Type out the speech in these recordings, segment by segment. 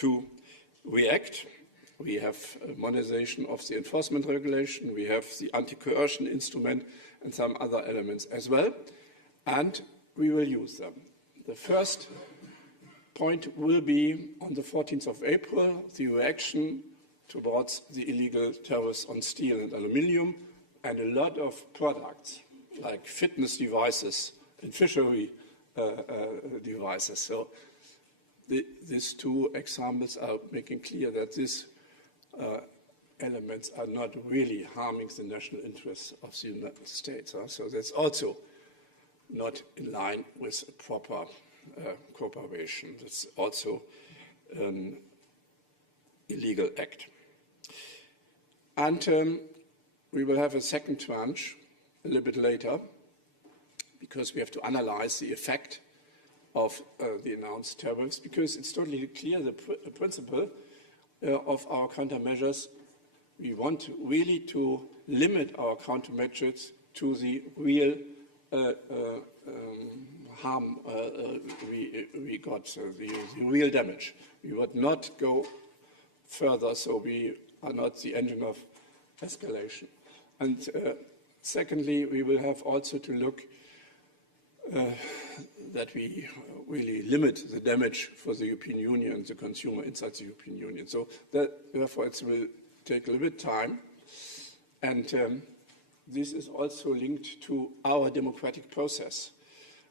to react. We have a modernization of the enforcement regulation, we have the anti-coercion instrument and some other elements as well, and we will use them. The first point will be on the 14th of April, the reaction towards the illegal tariffs on steel and aluminium, and a lot of products like fitness devices and fishery devices. So these two examples are making clear that these elements are not really harming the national interests of the United States. So that's also not in line with proper cooperation. That's also an illegal act. And we will have a second tranche a little bit later, because we have to analyze the effect of the announced tariffs, because it's totally clear the principle of our countermeasures. We want really to limit our countermeasures to the real harm we got, the real damage. We would not go further, so we are not the engine of escalation. And secondly, we will have also to look that we really limit the damage for the European Union and the consumer inside the European Union. So therefore it will take a little bit of time. And this is also linked to our democratic process.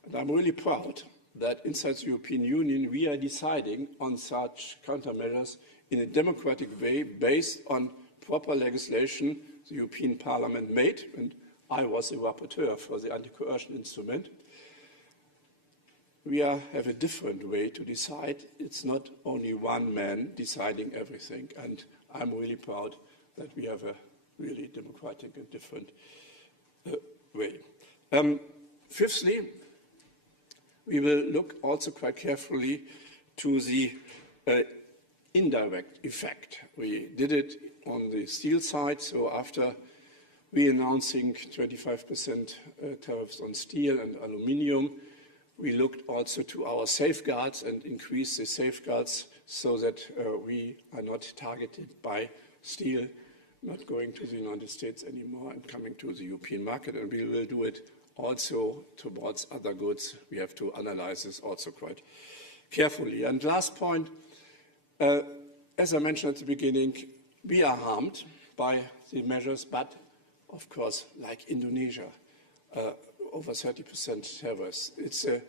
And I'm really proud that inside the European Union we are deciding on such countermeasures in a democratic way based on proper legislation the European Parliament made, and I was a rapporteur for the anti-coercion instrument. We have a different way to decide. It's not only one man deciding everything, and I'm really proud that we have a really democratic and different way. Fifthly, we will look also quite carefully to the indirect effect. We did it on the steel side, so after re-announcing 25% tariffs on steel and aluminium, we looked also to our safeguards and increased the safeguards so that we are not targeted by steel not going to the United States anymore and coming to the European market, and we will do it also towards other goods. We have to analyze this also quite carefully. And last point, as I mentioned at the beginning, we are harmed by the measures, but of course, like Indonesia, over 30% tariffs. It's a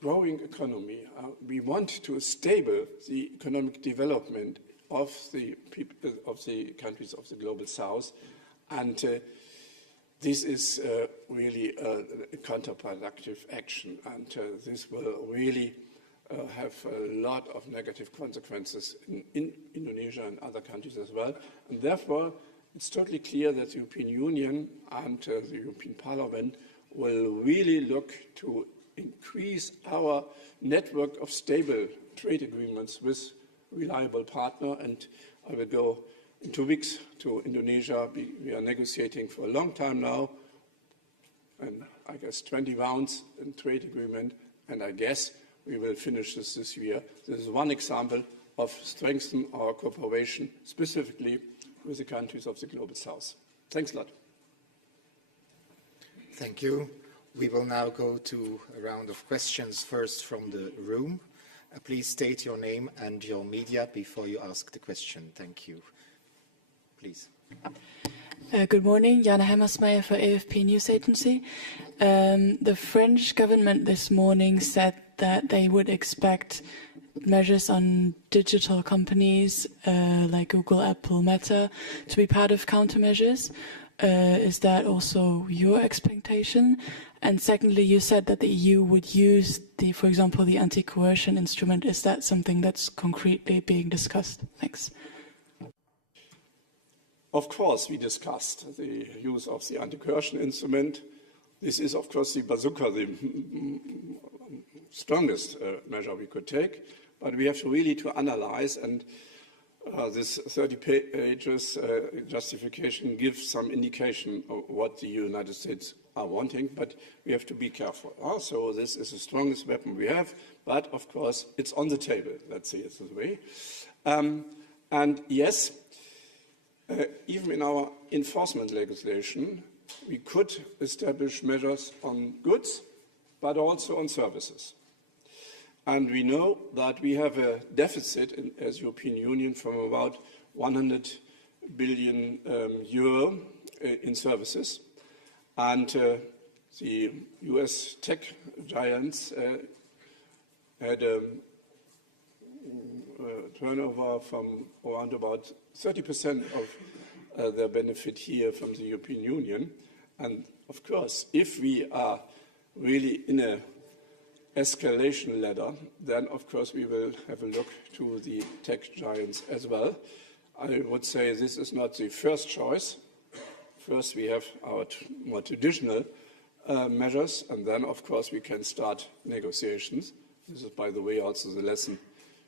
growing economy. We want to stable the economic development of the people, of the countries of the global south, and this is really a counterproductive action, and this will really have a lot of negative consequences in Indonesia and other countries as well. And therefore, it's totally clear that the European Union and the European Parliament will really look to increase our network of stable trade agreements with reliable partner. And I will go in 2 weeks to Indonesia. We are negotiating for a long time now, and I guess 20 rounds in trade agreement, and I guess we will finish this year. This is one example of strengthening our cooperation, specifically with the countries of the global south. Thanks a lot. Thank you. We will now go to a round of questions, first from the room. Please state your name and your media before you ask the question. Thank you. Please. Good morning, Jana Hammersmeyer for AFP News Agency. The French government this morning said that they would expect measures on digital companies like Google, Apple, Meta to be part of countermeasures. Is that also your expectation? And secondly, you said that the EU would use, for example, the anti-coercion instrument. Is that something that's concretely being discussed? Thanks. Of course, we discussed the use of the anti-coercion instrument. This is, of course, the bazooka, the strongest measure we could take. But we have to really to analyze, and this 30 pages justification gives some indication of what the United States are wanting, but we have to be careful. So this is the strongest weapon we have, but of course it's on the table, let's say it this way. And yes, even in our enforcement legislation, we could establish measures on goods, but also on services. And we know that we have a deficit as European Union from about 100 billion euro in services. And the US tech giants had a turnover from around about 30% of their benefit here from the European Union. And of course, if we are really in a escalation ladder, then of course we will have a look to the tech giants as well. I would say this is not the first choice. First we have our more traditional measures, and then of course we can start negotiations. This is, by the way, also the lesson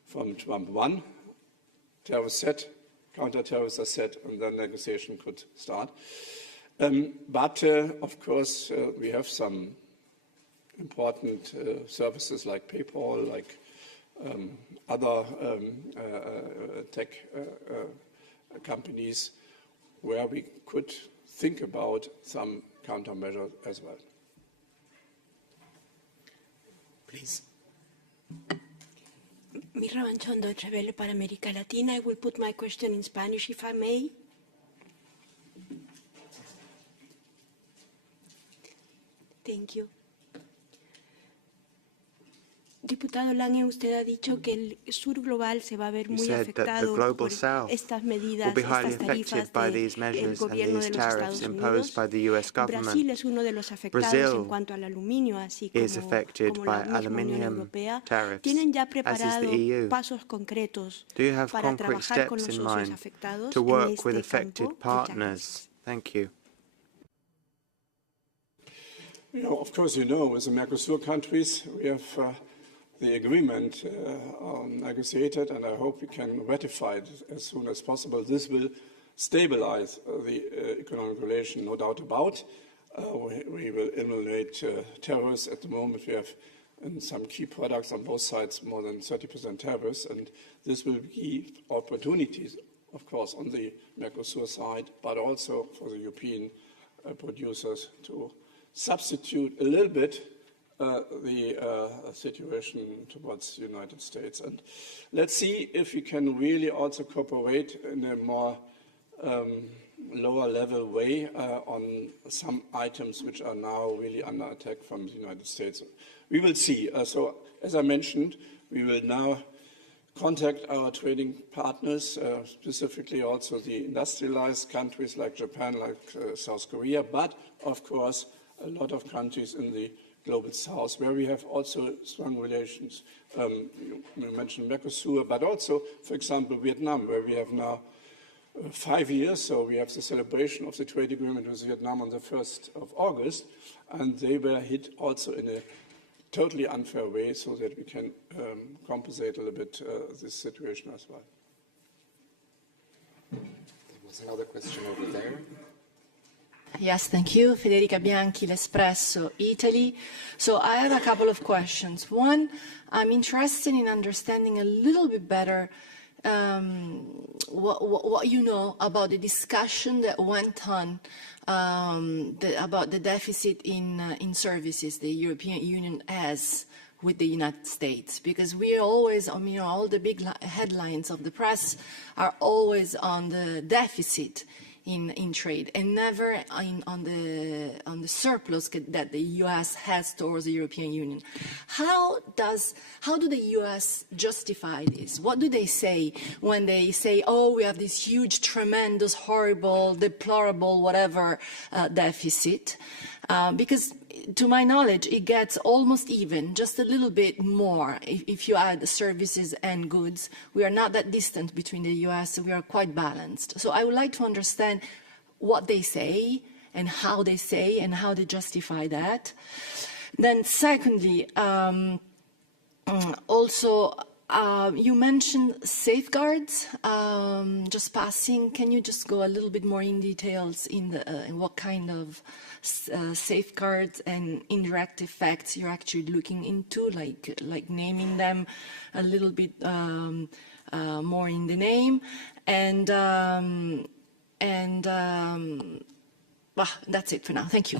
from Trump 1. Tariffs set, counter-tariffs are set, and then negotiation could start. But of course we have some important services like PayPal, like other tech companies, where we could think about some countermeasures as well. Please. Mirra Manchón, Deutsche Welle para América Latina. I will put my question in Spanish, if I may. Thank you. Diputado Lange, usted ha dicho que el sur global se va a ver muy afectado por estas medidas, estas tarifas del gobierno de los Estados Unidos. Brasil es uno de los afectados en cuanto al aluminio, así como la misma Unión Europea. ¿Tienen ya preparados pasos concretos para trabajar con los socios afectados en este campo? Muchas gracias. Of course, with the Mercosur countries, we have the agreement negotiated, and I hope we can ratify it as soon as possible. This will stabilize the economic relation, no doubt about. We will eliminate tariffs. At the moment, we have in some key products on both sides more than 30% tariffs, and this will give opportunities, of course, on the Mercosur side, but also for the European producers to substitute a little bit the situation towards the United States. And let's see if we can really also cooperate in a more lower level way on some items which are now really under attack from the United States. We will see. So as I mentioned, we will now contact our trading partners, specifically also the industrialized countries like Japan, like South Korea, but of course a lot of countries in the Global South, where we have also strong relations. You mentioned Mercosur, but also, for example, Vietnam, where we have now 5 years. So we have the celebration of the trade agreement with Vietnam on the 1st of August, and they were hit also in a totally unfair way, so that we can compensate a little bit this situation as well. There was another question over there. Yes, thank you. Federica Bianchi, L'Espresso, Italy. So I have a couple of questions. One, I'm interested in understanding a little bit better what you know about the discussion that went on about the deficit in services the European Union has with the United States, because we are always, all the big headlines of the press are always on the deficit in trade, and never on the surplus that the U.S. has towards the European Union. How do the U.S. justify this? What do they say when they say, oh, we have this huge, tremendous, horrible, deplorable, whatever deficit? Because to my knowledge, it gets almost even, just a little bit more if you add services and goods. We are not that distant between the US, we are quite balanced. So I would like to understand what they say and how they justify that. Then secondly, also You mentioned safeguards, just passing. Can you just go a little bit more in details in what kind of safeguards and indirect effects you're actually looking into, like naming them a little bit more in the name, and that's it for now. Thank you.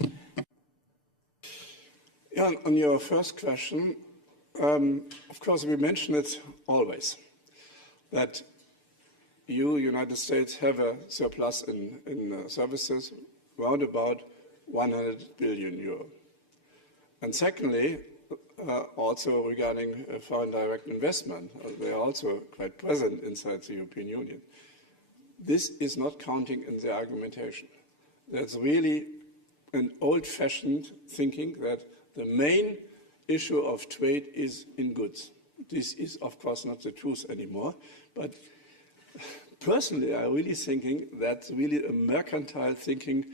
Yeah, on your first question, of course, we mention it always, that United States, have a surplus in services round about 100 billion euro. And secondly, also regarding foreign direct investment, they are also quite present inside the European Union. This is not counting in the argumentation. That's really an old-fashioned thinking that the main issue of trade is in goods. This is, of course, not the truth anymore. But personally, I'm really thinking that's really a mercantile thinking,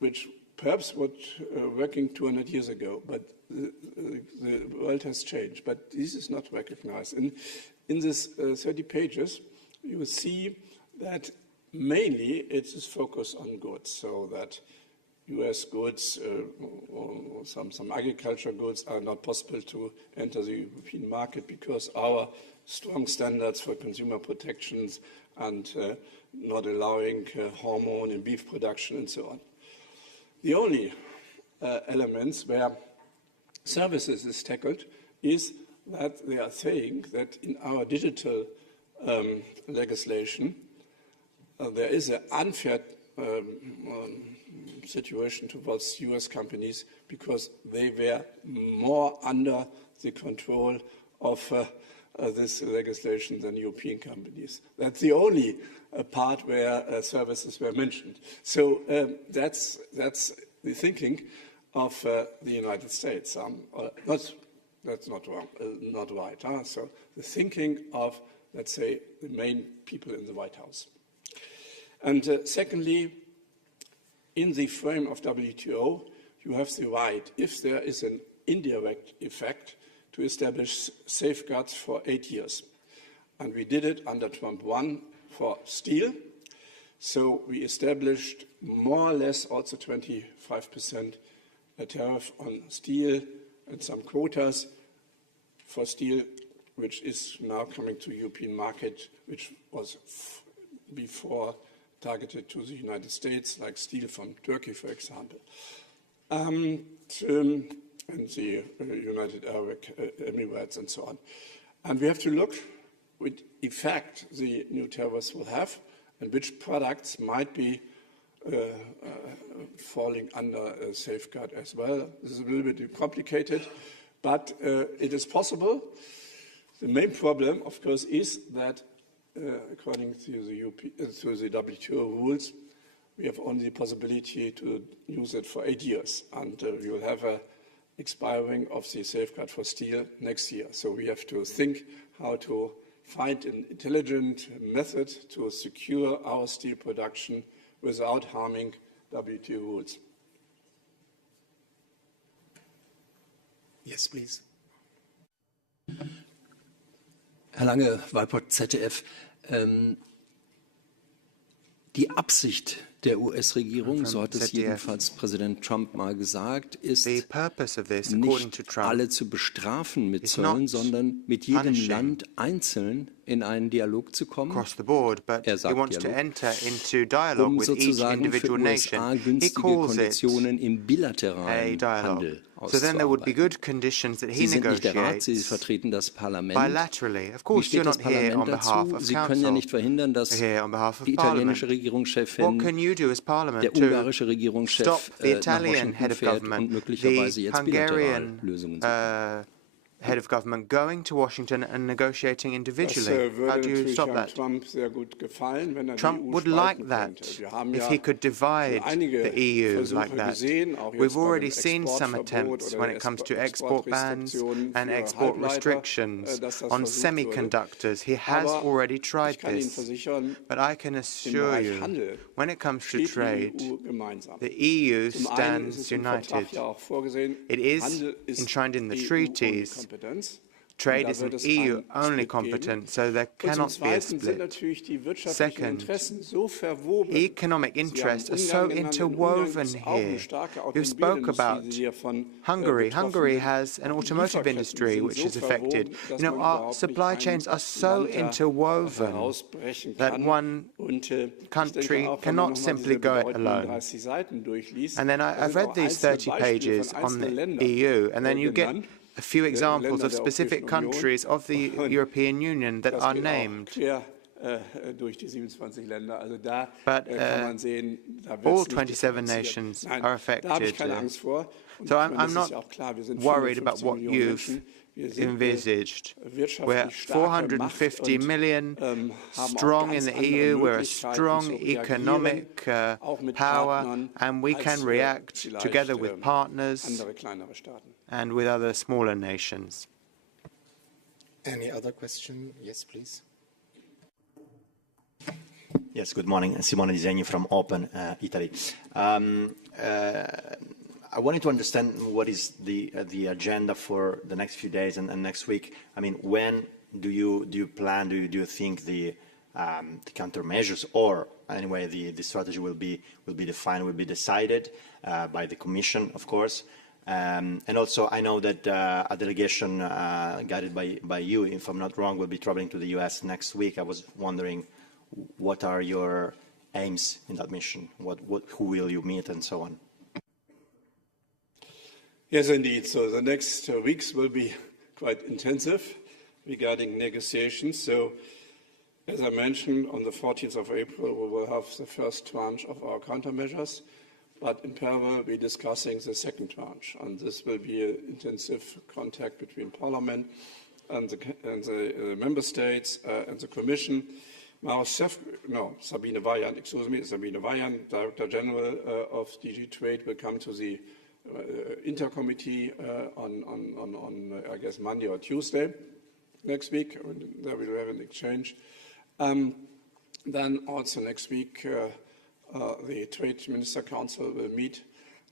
which perhaps was working 200 years ago. But the world has changed. But this is not recognized. And in this 30 pages, you will see that mainly it is focused on goods, so that US goods or some agricultural goods are not possible to enter the European market because our strong standards for consumer protections and not allowing hormone in beef production and so on. The only elements where services is tackled is that they are saying that in our digital legislation there is an unfair situation towards US companies because they were more under the control of this legislation than European companies. That's the only part where services were mentioned. So that's the thinking of the United States. That's not wrong, not right. So the thinking of, let's say, the main people in the White House. And secondly, in the frame of WTO, you have the right, if there is an indirect effect, to establish safeguards for 8 years. And we did it under Trump 1 for steel. So we established more or less also 25% tariff on steel and some quotas for steel, which is now coming to the European market, which was before targeted to the United States, like steel from Turkey, for example, and the United Arab Emirates and so on. And we have to look what effect the new tariffs will have and which products might be falling under a safeguard as well. This is a little bit complicated, but it is possible. The main problem, of course, is that according to the WTO rules, we have only the possibility to use it for 8 years, and we will have a expiring of the safeguard for steel next year. So we have to think how to find an intelligent method to secure our steel production without harming WTO rules. Yes, please. Herr Lange, Wahlport ZDF. Die Absicht der US-Regierung, so hat es jedenfalls Präsident Trump mal gesagt, ist nicht alle zu bestrafen mit Zöllen, sondern mit jedem Land einzeln in einen Dialog zu kommen. Er sagt Dialog, um sozusagen für USA günstige Konditionen im bilateralen Handel auszuarbeiten. Sie sind nicht der Rat, Sie vertreten das Parlament. Wie steht das Parlament dazu? Sie können ja nicht verhindern, dass die italienische Regierungschefin, der ungarische Regierungschef nach Washington fährt und möglicherweise jetzt bilateral Lösungen sucht. Head of government going to Washington and negotiating individually. How do you stop that? Trump would like that if he could divide the EU like that. We've already seen some attempts when it comes to export bans and export restrictions on semiconductors. He has already tried this. But I can assure you, when it comes to trade, the EU stands united. It is enshrined in the treaties Trade is an EU-only competence, so there cannot be a split. Second, economic interests are so interwoven here. You spoke about Hungary. Hungary has an automotive industry which is affected. You know, our supply chains are so interwoven that one country cannot simply go it alone. And then I've read these 30 pages on the EU, and then you get a few examples of specific countries of the European Union that are named. But all 27 nations are affected. So I'm not worried about what you've envisaged. We're 450 million strong in the EU, we're a strong economic power, and we can react together with partners and with other smaller nations. Any other question? Yes, please. Yes, good morning. Simone Disegni from Open Italy. I wanted to understand what is the agenda for the next few days and next week. I mean, when do you think the countermeasures, or anyway the strategy will be defined, will be decided by the Commission, of course? And also, I know that a delegation guided by you, if I'm not wrong, will be traveling to the US next week. I was wondering, what are your aims in that mission? Who will you meet, and so on? Yes, indeed. So the next weeks will be quite intensive regarding negotiations. So, as I mentioned, on the 14th of April, we will have the first tranche of our countermeasures. But in parallel, we're discussing the second tranche, and this will be an intensive contact between Parliament and the Member States and the Commission. Sabine Vajan, Director General of DG Trade, will come to the intercommittee on I guess, Monday or Tuesday next week. There we will have an exchange. Then also next week, the Trade Minister Council will meet.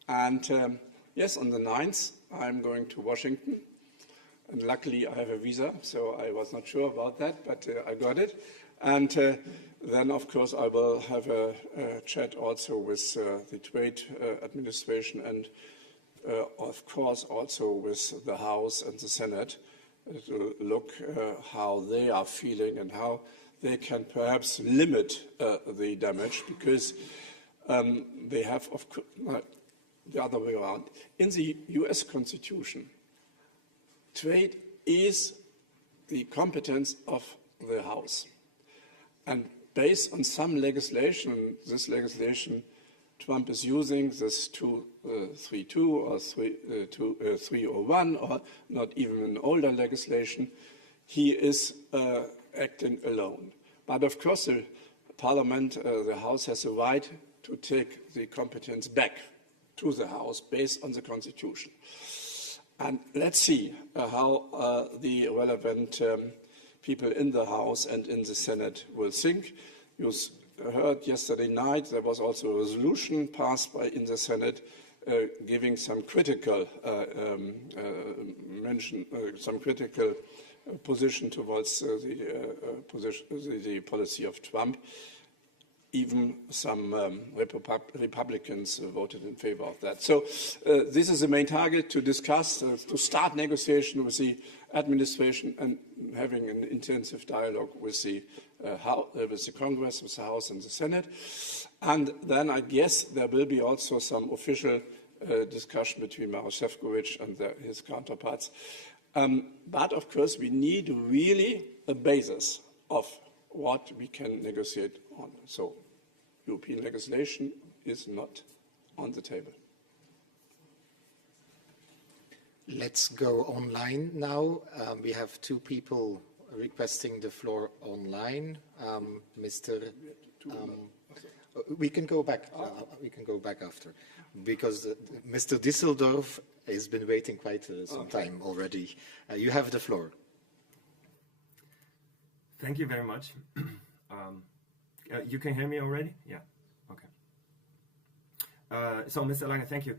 And yes, on the 9th, I'm going to Washington. And luckily, I have a visa, so I was not sure about that, but I got it. And then, of course, I will have a chat also with the Trade Administration and, of course, also with the House and the Senate to look how they are feeling and how they can perhaps limit the damage, because they have, of course, the other way around. In the US Constitution, trade is the competence of the House. And based on some legislation, this legislation Trump is using, this 232 or 301, or not even an older legislation, he is acting alone. But of course, the Parliament, the House, has a right to take the competence back to the House based on the Constitution. And let's see how the relevant people in the House and in the Senate will think. You heard yesterday night there was also a resolution passed in the Senate giving some critical position towards the policy of Trump. Even some Republicans voted in favor of that. So this is the main target, to discuss, to start negotiation with the administration and having an intensive dialogue with the Congress, with the House and the Senate. And then I guess there will be also some official discussion between Maroš Šefčovič and his counterparts. But of course, we need really a basis of what we can negotiate on. So European legislation is not on the table. Let's go online now. We have two people requesting the floor online. We can go back. We can go back after, because Mr. Düsseldorf has been waiting quite some time already. You have the floor. Thank you very much. You can hear me already? Yeah. Okay. So, Mr. Lange, thank you.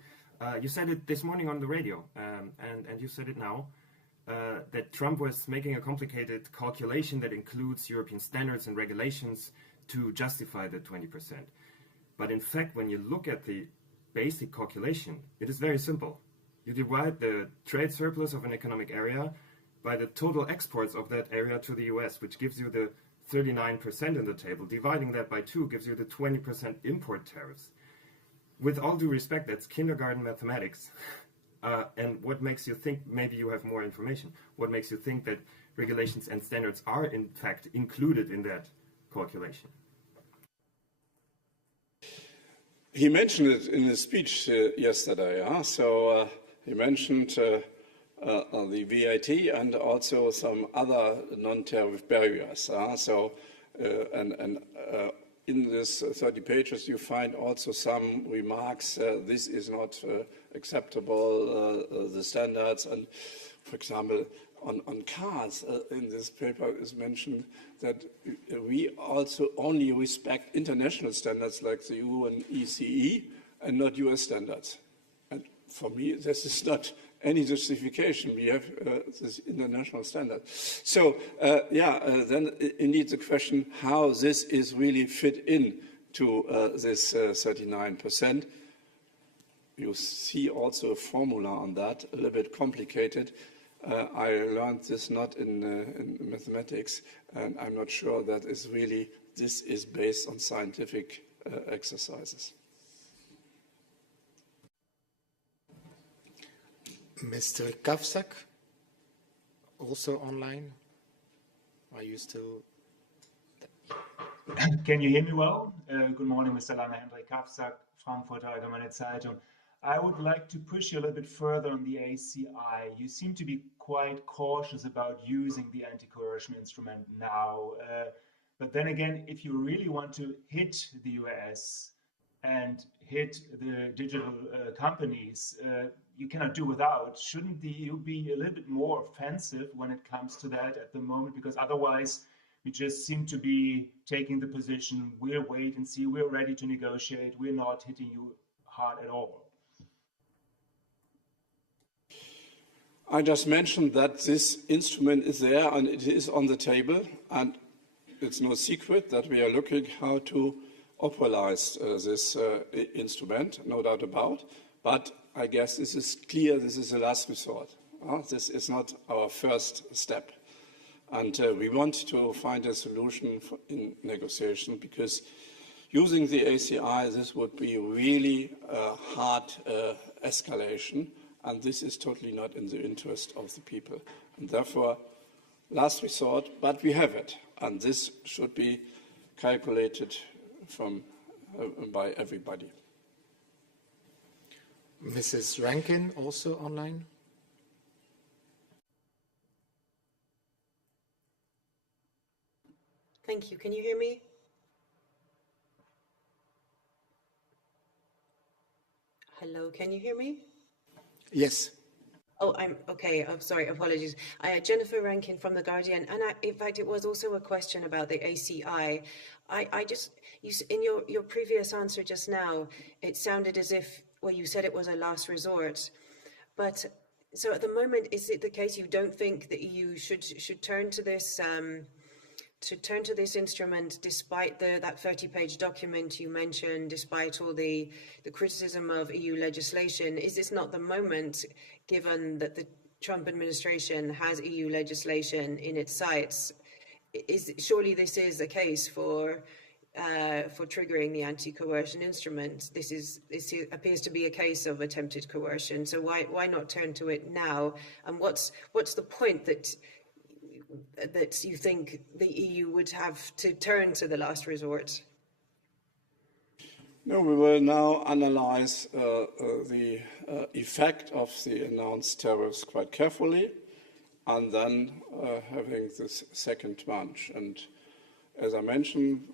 You said it this morning on the radio, and you said it now. that Trump was making a complicated calculation that includes European standards and regulations to justify the 20%. But in fact, when you look at the basic calculation, it is very simple. You divide the trade surplus of an economic area by the total exports of that area to the US, which gives you the 39% in the table. Dividing that by 2 gives you the 20% import tariffs. With all due respect, that's kindergarten mathematics. And what makes you think, maybe you have more information, what makes you think that regulations and standards are in fact included in that calculation? He mentioned it in his speech yesterday. So he mentioned the VAT and also some other non-tariff barriers. In this 30 pages, you find also some remarks. This is not acceptable, the standards. And, for example, on cars, in this paper is mentioned that we also only respect international standards like the EU and ECE and not US standards. And for me, this is not any justification. We have this international standard. So, then indeed the question how this is really fit in to this 39%. You see also a formula on that, a little bit complicated. I learned this not in mathematics, and I'm not sure that is really, this is based on scientific exercises. Mr. Kavsak, also online. Are you still? Can you hear me well? Good morning, Mr. Lange. Hendrik Kavsak, Frankfurter Allgemeine Zeitung. I would like to push you a little bit further on the ACI. You seem to be quite cautious about using the anti-coercion instrument now. But then again, if you really want to hit the US and hit the digital companies, you cannot do without. Shouldn't the EU be a little bit more offensive when it comes to that at the moment? Because otherwise, we just seem to be taking the position, we'll wait and see, we're ready to negotiate, we're not hitting you hard at all. I just mentioned that this instrument is there and it is on the table, and it's no secret that we are looking how to operationalize this instrument, no doubt about. But I guess this is clear, this is the last resort. This is not our first step. And we want to find a solution in negotiation, because using the ACI, this would be really a hard escalation. And this is totally not in the interest of the people. And therefore, last resort, but we have it. And this should be calculated by everybody. Mrs. Rankin, also online. Thank you. Can you hear me? Hello, can you hear me? Yes. Oh, I'm okay. I'm sorry. Apologies. Jennifer Rankin from The Guardian. And in fact, it was also a question about the ACI. In your previous answer just now, it sounded as if, well, you said it was a last resort. But so at the moment, is it the case you don't think the EU should turn to this instrument, despite that 30-page document you mentioned, despite all the criticism of EU legislation? Is this not the moment, given that the Trump administration has EU legislation in its sights? Surely this is a case for triggering the anti-coercion instrument. This appears to be a case of attempted coercion. So why not turn to it now? And what's the point that you think the EU would have to turn to the last resort? No, we will now analyze the effect of the announced tariffs quite carefully, and then having this second tranche. And as I mentioned,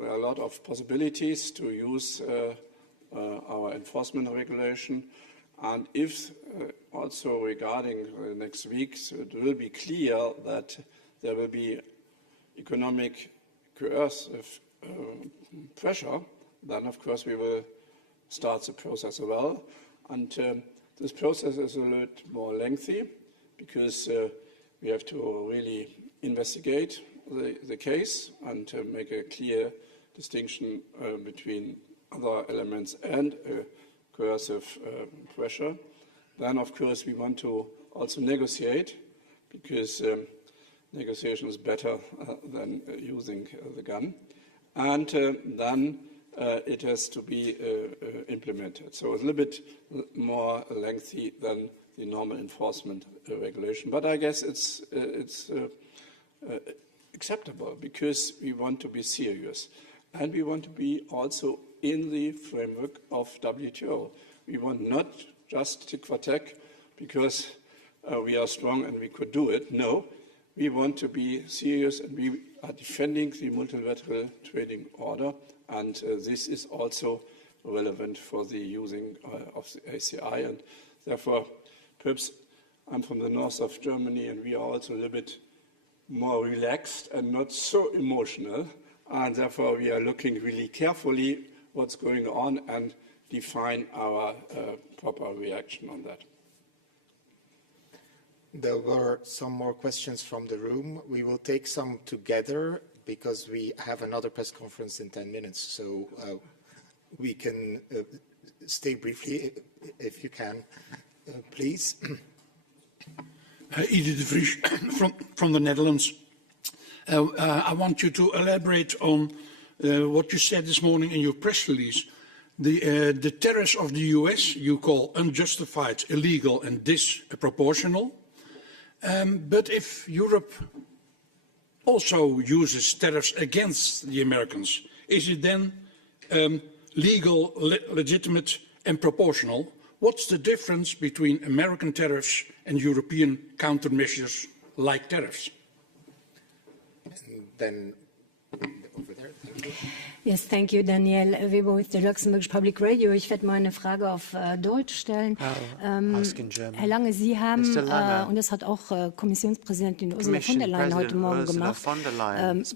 there are a lot of possibilities to use our enforcement regulation. And if also regarding the next weeks, it will be clear that there will be economic coercive pressure, then of course we will start the process as well. And this process is a little more lengthy, because we have to really investigate the case and make a clear distinction between other elements and coercive pressure. Then, of course, we want to also negotiate, because negotiation is better than using the gun. And then it has to be implemented. So it's a little bit more lengthy than the normal enforcement regulation. But I guess it's acceptable, because we want to be serious. And we want to be also in the framework of WTO. We want not just tick for tack because we are strong and we could do it. No, we want to be serious, and we are defending the multilateral trading order. And this is also relevant for the using of the ACI. And therefore, perhaps I'm from the north of Germany, and we are also a little bit more relaxed and not so emotional. And therefore, we are looking really carefully what's going on and define our proper reaction on that. There were some more questions from the room. We will take some together because we have another press conference in 10 minutes. So we can stay briefly if you can, please. Edith de Vries from the Netherlands. I want you to elaborate on what you said this morning in your press release. The tariffs of the US you call unjustified, illegal and disproportional. But if Europe also uses tariffs against the Americans, is it then legal, legitimate and proportional? What's the difference between American tariffs and European countermeasures like tariffs? And then over there. Yes, thank you, Danielle Weber with the Luxembourg Public Radio. Ich werde mal eine Frage auf Deutsch stellen. Herr Lange, Sie haben, und das hat auch Kommissionspräsidentin Ursula von der Leyen heute Morgen gemacht,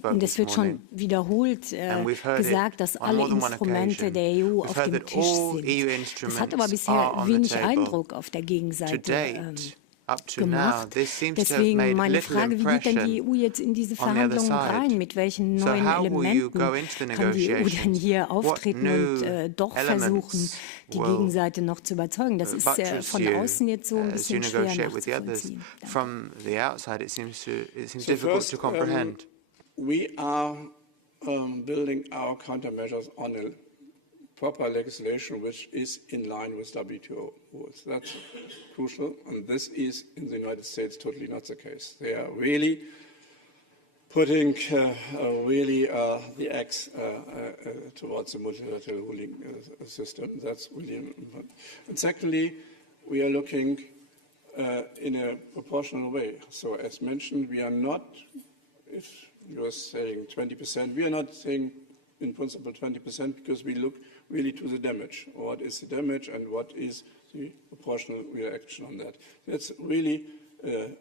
und es wird schon wiederholt gesagt, dass alle Instrumente der EU auf dem Tisch sind. Das hat aber bisher wenig Eindruck auf der Gegenseite gemacht. Deswegen meine Frage, wie geht denn die EU jetzt in diese Verhandlungen rein? Mit welchen neuen Elementen kann die EU denn hier auftreten und doch versuchen, die Gegenseite noch zu überzeugen? Das ist von außen jetzt so ein bisschen schwer nachzuvollziehen. From the outside, it seems difficult to comprehend. We are building our countermeasures on a proper legislation which is in line with WTO rules. That's crucial, and this is in the United States totally not the case. They are really putting the axe towards the multilateral ruling system. That's really important. And secondly, we are looking in a proportional way. So as mentioned, we are not, if you're saying 20%, we are not saying in principle 20% because we look really to the damage. What is the damage and what is the proportional reaction on that? That's really a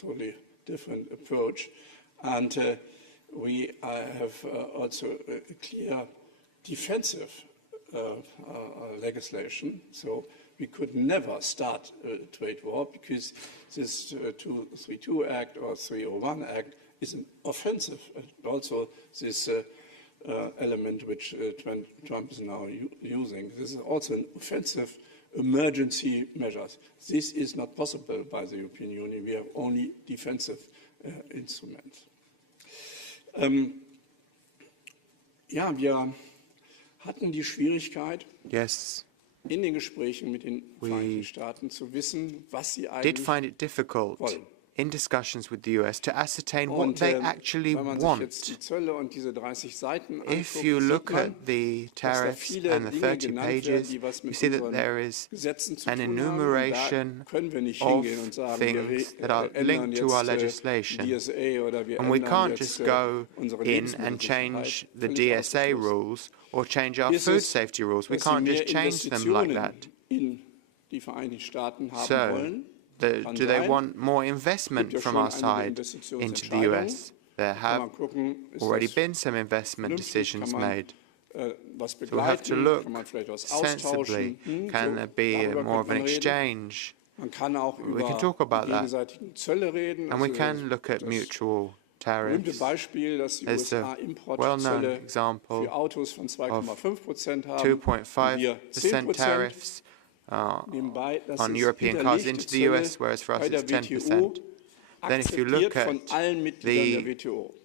totally different approach. And we have also a clear defensive legislation. So we could never start a trade war because this 232 Act or 301 Act is an offensive. And also this element which Trump is now using. This is also an offensive emergency measures. This is not possible by the European Union. We have only defensive instruments. Ja, wir hatten die Schwierigkeit, in den Gesprächen mit den Vereinigten Staaten zu wissen, was sie eigentlich wollen. In discussions with the US to ascertain what they actually want. If you look at the tariffs and the 30 pages, you see that there is an enumeration of things that are linked to our legislation. And we can't just go in and change the DSA rules or change our food safety rules. We can't just change them like that. So, do they want more investment from our side into the US? There have already been some investment decisions made. So we have to look sensibly. Can there be more of an exchange Man kann auch we can talk about that. gegenseitigen Zölle reden. And we can look at mutual tariffs. Beispiel, dass die There's USA a well-known example für Autos von 2,5% haben, 2.5% tariffs on European cars into the US, whereas for us it's 10%. Then if you look at the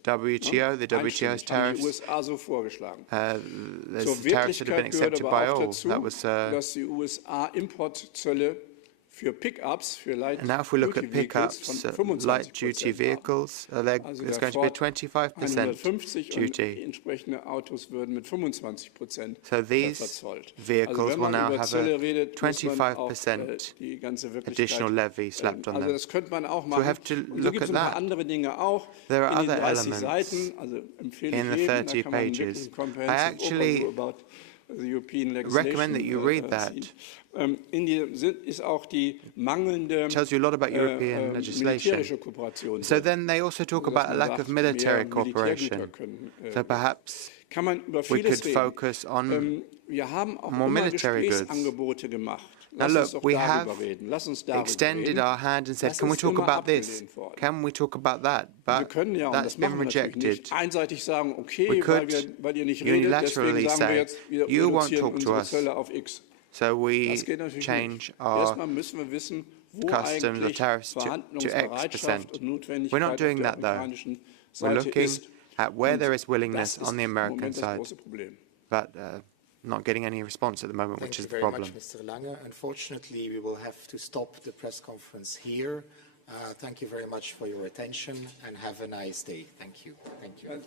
WTO's tariffs, there's tariffs that have been accepted by all. That was and now if we look at pickups, light-duty vehicles, there's going to be a 25% duty. So these vehicles will now have a 25% additional levy slapped on them. So we have to look at that. There are other elements in the 30 pages. I actually recommend that you read that. It tells you a lot about European legislation. So then they also talk about a lack of military cooperation. So perhaps we could focus on more military goods. Now look, we have extended our hand and said, can we talk about this? Can we talk about that? But that's been rejected. We could unilaterally say, you won't talk to us. So we change our customs or tariffs to X%. We're not doing that though. We're looking at where there is willingness on the American side, but not getting any response at the moment, which is the problem. Thank you very much, Mr. Lange. Unfortunately, we will have to stop the press conference here. Thank you very much for your attention and have a nice day. Thank you. Thank you.